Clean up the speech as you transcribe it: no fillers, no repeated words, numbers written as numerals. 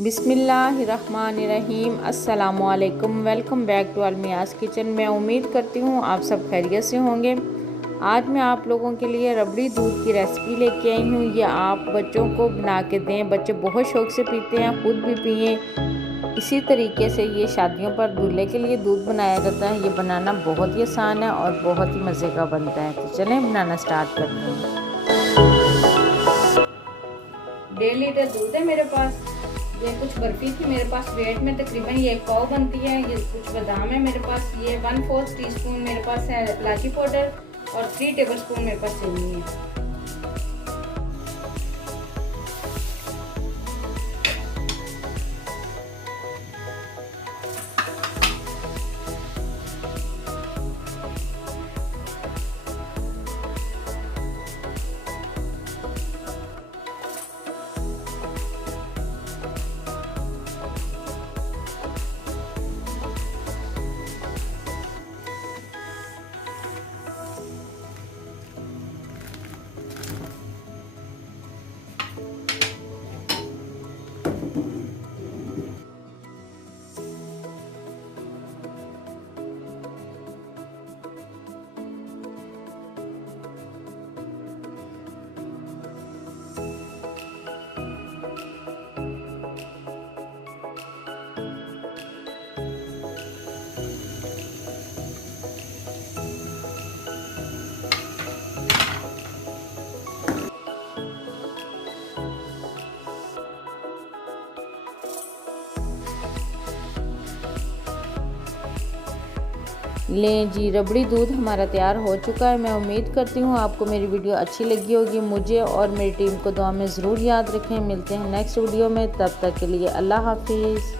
बिस्मिल्लाहिर्रहमानिर्रहीम। अस्सलामुअलैकुम। Welcome back to अलमियाज़ kitchen. मैं उम्मीद करती हूँ आप सब खैरियत से होंगे। आज मैं आप लोगों के लिए रबड़ी दूध की रेसिपी लेके आई हूँ। ये आप बच्चों को बना के दें, बच्चे बहुत शौक़ से पीते हैं, ख़ुद भी पिए। इसी तरीके से ये शादियों पर दूल्हे के लिए दूध बनाया जाता है। ये बनाना बहुत ही आसान है और बहुत ही मज़े का बनता है। तो चलें बनाना स्टार्ट करते हैं। 1.5 लीटर दूध है मेरे पास। ये कुछ बर्फ़ी थी मेरे पास, वेट में तकरीबन ये 1 पाव बनती है। ये कुछ बादाम है मेरे पास। ये 1/4 टीस्पून मेरे पास है इलायची पाउडर और 3 टेबलस्पून मेरे पास चीनी है। लें जी, रबड़ी दूध हमारा तैयार हो चुका है। मैं उम्मीद करती हूँ आपको मेरी वीडियो अच्छी लगी होगी। मुझे और मेरी टीम को दुआ में ज़रूर याद रखें। मिलते हैं नेक्स्ट वीडियो में, तब तक के लिए अल्लाह हाफिज़।